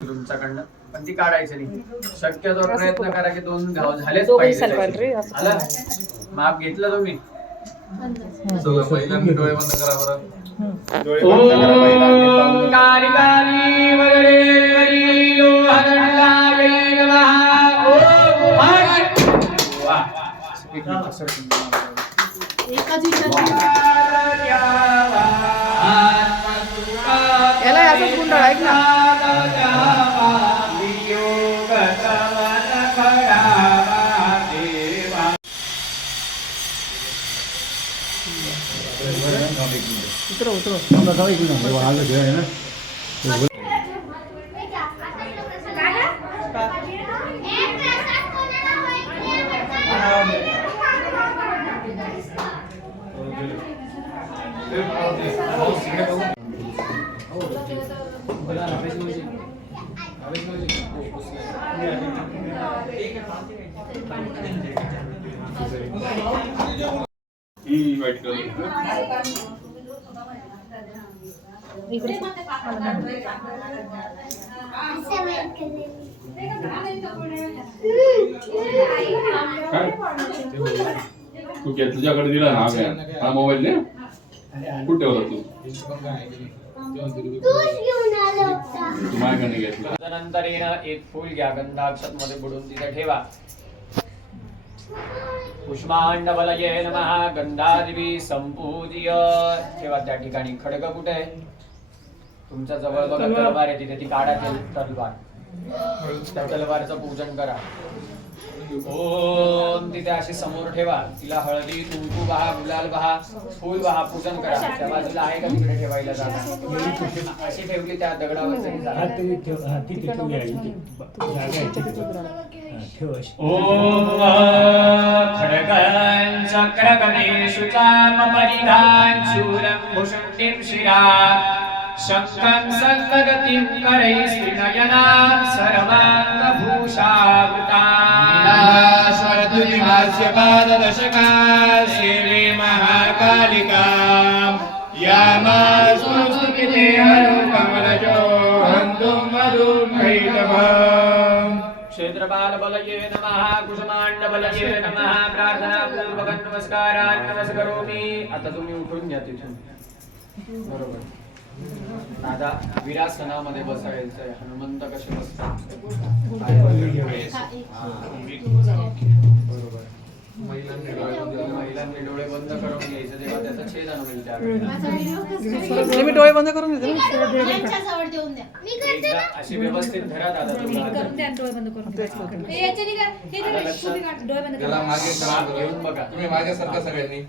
तुमच्याकडनं. पण ती काढायची नाही. शक्यतो प्रयत्न करा. की दोन घाव झालेच पाहिजे आलं. माप घेतलं तुम्ही. चला पहिल्यांदा डोळे बंद करा बरं. डोळे ओम बंद करा पहिल्यांदा काली काली वगरे वरी लोहदंडायै नमः ओम हर वा एक मिनिट सर याला असंच गुंडाळ ऐक ना उतरव उतरव ही वाईट कलर तू घे तुझ्याकडे दिला ना हा घ्या. हा मोबाईल ने कुठे ठेवला तू तू त्यानंतर येणं एक फूल घ्या गंधाक्षत मध्ये बुडून तिथे ठेवा. पुष्मांड बलये नमः गंधादिवी संपूज्य. ठेवा त्या ठिकाणी. खडग कुठे आहे? तुमच्या जवळ बघा तलवार आहे तिथे. ती काढा ती तलवार. त्या तलवारचं पूजन करा. ओम तिथे अशी समोर ठेवा. तिला हळदी कुंकू बहा गुलाल बहा फूल बहा पूजन करा. त्या बाजूला आहे का तिकडे ठेवायला जागा? अशी ठेवली त्या दगडावर चापरिधान् शूलं भुषुण्डिं शिरा शङ्खं सङ्गगतिं करैस्त्रिनयनां पाददशका श्री महाकालिका यामासुस्मिते हरो कमलजो हन्तुं मधुर्मैतभम् क्षेत्रपाल बलये नमः। कुसुमांड बलये नमः प्रार्थना पूर्वक नमस्कारान् नमस्करोमि। आता तुम्ही उठून घ्या तिथून बरोबर. आता विरासनामध्ये बसायचं आहे हनुमंत कसे बसतात बरोबर महिलांनी डोळे बंद करून घ्यायचे तेव्हा त्याचा छेदन होईल त्यावेळेला मी डोळे बंद करून घेते अशी व्यवस्थित धरा दादा तुम्ही करून द्या डोळे बंद करून द्या. याच्याने काय? आलं काय? लक्षात? तुम्ही काढ, डोळे बंद त्याला करा. मागे घेऊन बघा. तुम्ही मागे सरका सगळ्यांनी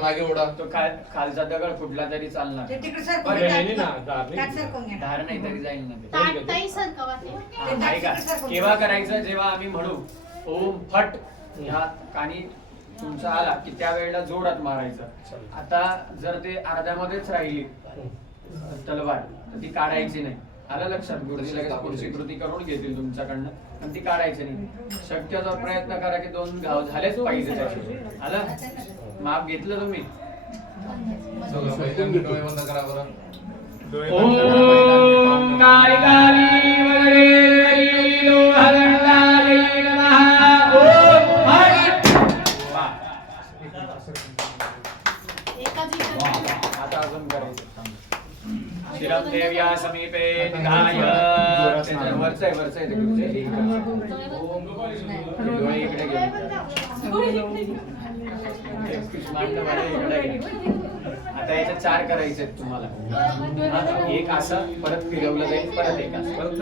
मागे ओढा. तो खालचा दगड फुटला तरी चालणार. ते तिकडे सरकवून बरं, घ्या. ह्यानी ना, ताट सरकवून घ्या. धार नाही तरी जाईल ना ते. ताट ताई सरकवा ते. हा, ऐका केव्हा करायचं? जेव्हा आम्ही म्हणू ओम फट ह्या कानी तुमचा आला की त्यावेळेला जोरात मारायचं. आता जर ते अर्ध्यामध्येच राहिली तलवार तर ती काढायची नाही. आलं लक्षात? गुरुजी लगेच पुढची कृती करून घेतील तुमच्याकडनं. पण ती काढायची नाही. शक्यतो प्रयत्न करा की दोन घाव झालेच पाहिजे त्याचे आलं? माप घेतलं तुम्ही? ओम. आता अजून करायचं. शिरम देव्या समीपे निधाय वरचं आहे वरचं आहे? डोळे इकडे. आता याच्यात चार करायचे तुम्हाला एक असं परत फिरवलं जाईल परत एक असं परत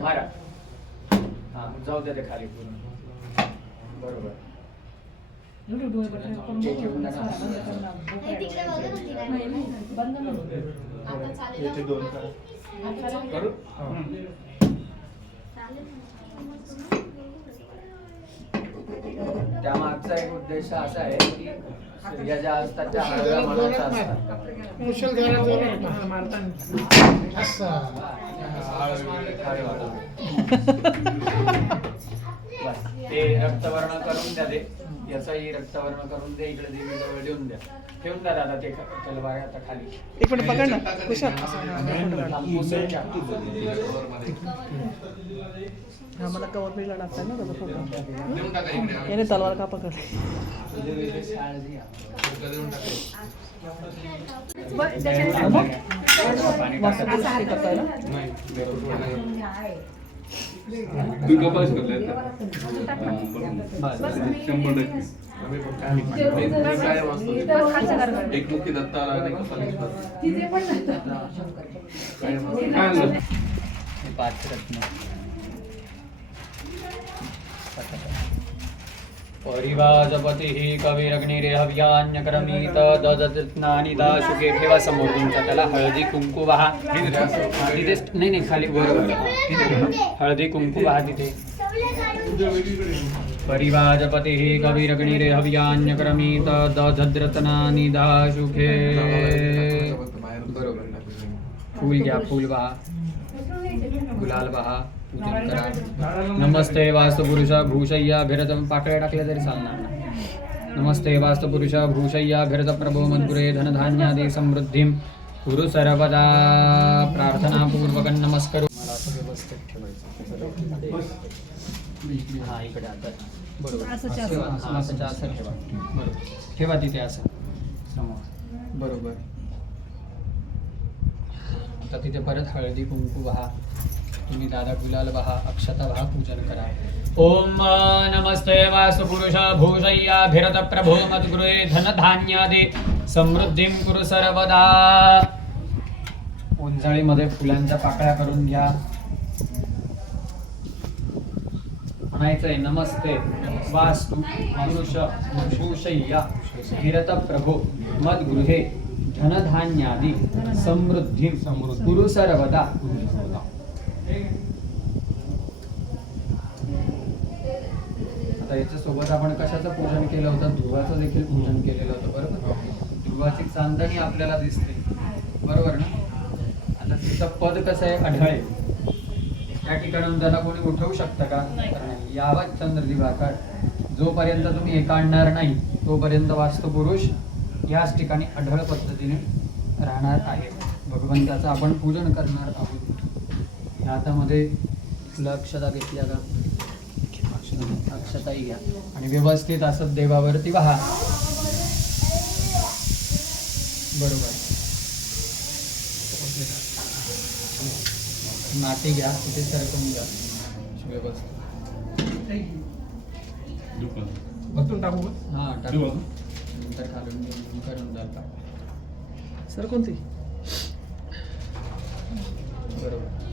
मारा हा जाऊ द्या ते खाली पूर्ण बरोबर एवढे डोळे बंद करून ते बंद करू त्यामागचा एक उद्देश असा आहे की स्त्रिया ज्या असतात त्या हळव्या मनाच्या असतात अरे वा. ते रक्तवर्ण करून द्या ते याचाही रक्तवर्ण करून द्या इकडे देवी जवळ देऊन द्या. ठेवून द्या दादा ते तलवार आता खाली. एक मिनिट पकड ना. कुशल. हा मला कवर पेजला टाकताय ना त्याचा फोटो याने तलवार का पकड पाणी मस्त करताय ना? तू कपास करले शंभर टक्के. एक मुखी दत्ता? पाच रत्न परिवाजपतीः कविरग्निरेहव्यान्यकरमीत ददत्नानि दाशुके ठेवा समोर तुमच्या त्याला हळदी कुंकू वाहा तिथे नाही नाही खाली वर. हळदी कुंकू वाहा तिथे। परिवाजपतीः कविरग्निरेहव्यान्यकरमीत दधद्रत्नानि दाशुके बरोबर. फूल घ्या फूल वाहा। गुलाल वाहा। नमस्ते वास्तुपुरुषा भूषय्या भिरतं पाकळ्या टाकल्या तरी चालणार नाही. नमस्ते वास्तुपुरुषा भूषय्या भिरत प्रभो मद्गुरे धनधान्यादी समृद्धिं कुरु सर्वदा प्रार्थनापूर्वक नमस्करू हा इकडे आता. बरोबर. हा, ठेवा. तिथे असं. समोर. बरोबर. आता तिथे परत हळदी कुंकू वाहा तुम्ही दादा गुलाल बहा अक्षता बहा पूजन करा. ओम नमस्ते वासुपुरुष भूषय्याभिरत प्रभो मद्गृहे धनधान्यादि. समृद्धिं कुरु सर्वदा. उंजळीमध्ये फुलांच्या पाकळ्या करून घ्या. म्हणायचंय नमस्ते वास्तु पुरुष भूषय्या भिरत प्रभो मद्गृहे धनधान्यादि. समृद्धी कुरु सर्वदा. आता याच्या सोबत आपण कशाचं पूजन केलं होतं? ध्रुवाचं देखील पूजन केलेलं होतं बरोबर? ध्रुवाची चांदणी आपल्याला दिसते. बरोबर ना? आता तिचं पद कसं आहे? अढळे या ठिकाणून त्याला कोणी उठवू शकतं का? तर नाही यावत चंद्र दिवाकर जोपर्यंत तुम्ही हे काढणार नाही तोपर्यंत वास्तुपुरुष याच ठिकाणी अढळ पद्धतीने राहणार आहे. भगवंताचं आपण पूजन करणार आहोत. ह्या हातामध्ये फुलं अक्षता घेतल्या का अक्षताही घ्या. आणि व्यवस्थित असं देवावरती वाहा. बरोबर. नाटी घ्या तिथे सरकून घ्या. व्यवस्थित. बसून टाकू हा टाकू? नंतर खालून घेऊन करून जाल पाठ सर कोणती? बरोबर.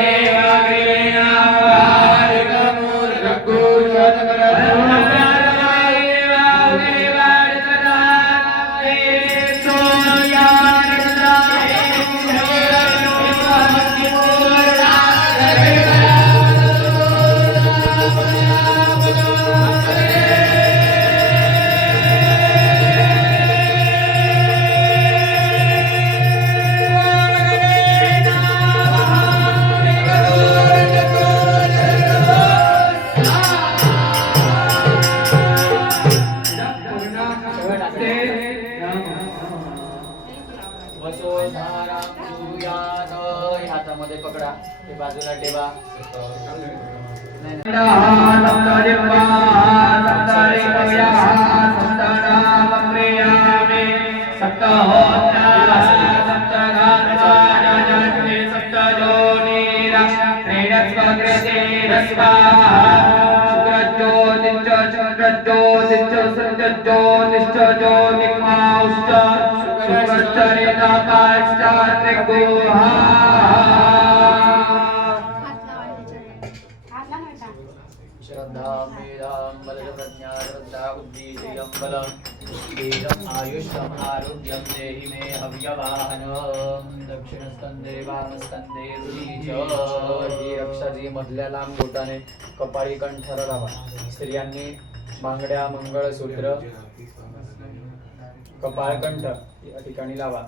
आहे Nikmaus, Superstar, Nikmaus, Nikmaus, Nikmaus, Nikmaus, Nikmaus, श्रद्धा बुद्धी श्रियं बलं तेजम् आयुष्यम् आरोग्यं देहि मे हव्यवाहनं दक्षिणस्कंदे वामस्कंदे ही रक्षाजी मधल्या लांब बोटाने कपाळी कंठर लावा स्त्रियांनी बांगड्या मंगळसूत्र कपाळकंठ या ठिकाणी लावा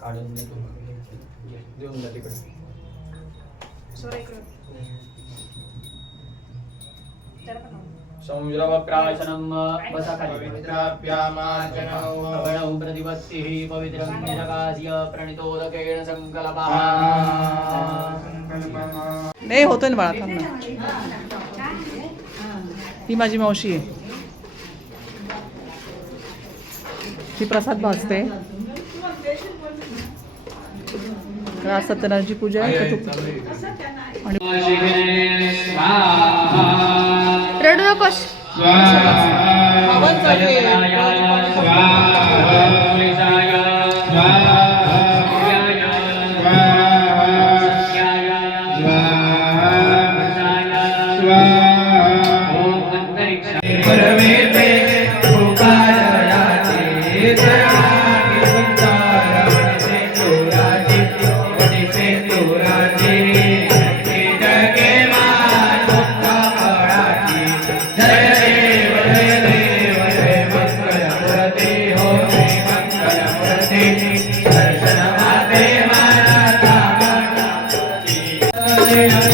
काढून देऊन जा तिकडे. समुद्रवक्राशनं बसा प्रतिपत्तिः पवित्रं निरकास्य सङ्कल्पः नाही होतोय ना बाळा थांब ना. माझी मावशी आहे. ती प्रसाद भाजते. आज सत्यनारायणची पूजा आहे आणि रडू नकोस हवन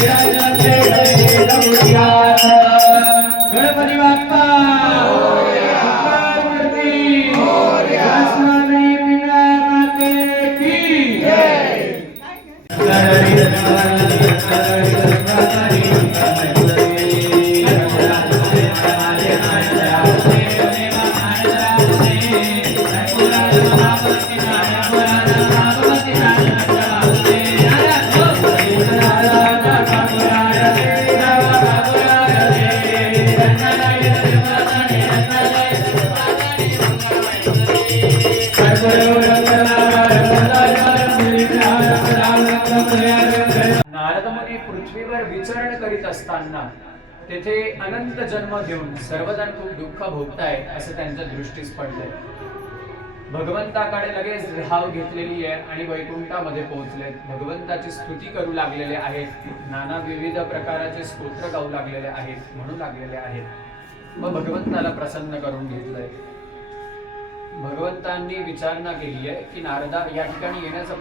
चालू असताना तेथे अनंत जन्म घेऊन सर्वजण खूप दुःख भोगताय असं त्यांच्या दृष्टीस पडलंय. भगवंताकडे लगेच धाव घेतलेली आहे आणि वैकुंठामध्ये पोहोचलेत. भगवंताची स्तुती करू लागलेले आहेत. नाना विविध प्रकाराचे स्तोत्र गाऊ लागलेले आहेत म्हणू लागलेले आहेत. व भगवंताला प्रसन्न करून घेतलंय. भगवंतांनी विचारणा केली आहे की नारदा या ठिकाणी येण्याचा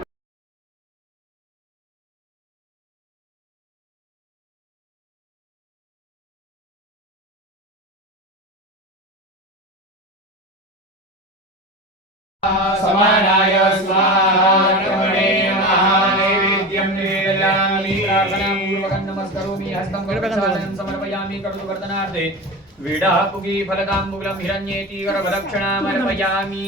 समर्पयामि कर्तुवर्धनार्थे वीडः पुगी फलदां मुगलं हिरण्येति गर्भलक्षणामर्पयामि